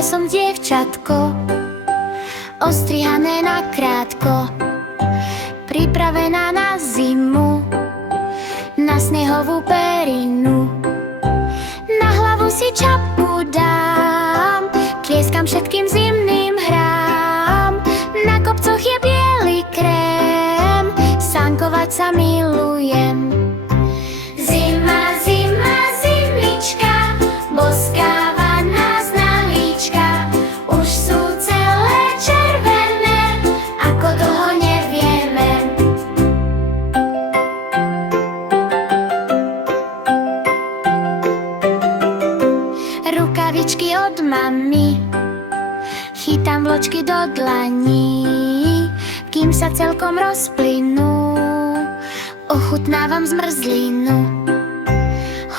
ale som dievčatko, ostrihané na krátko, pripravená na zimu, na snehovú perinu. Na hlavu si čapku dám, tlieskam všetkým zimným hrám. Na kopcoch je biely krém, sankovať sa milujem. Zima, zima, zimička, boskáva nás na líčka. Už sú celé červené, ako dlho nevieme. Rukavičky od mami, chytám vločky do dlaní, kým sa celkom rozplynú, ochutnávam zmrzlinu.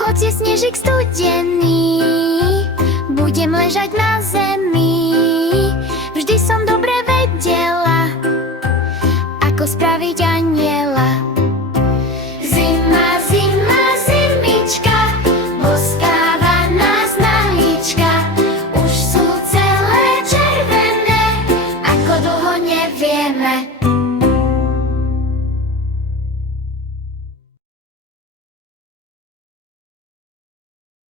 Hoď je snežik studený, budem ležať na zemi. Vždy som dobre vedela, ako spraviť aniela. Zima, zima, zimička, boskáva nás na líčka. Už sú celé červené, ako dlho nevieme.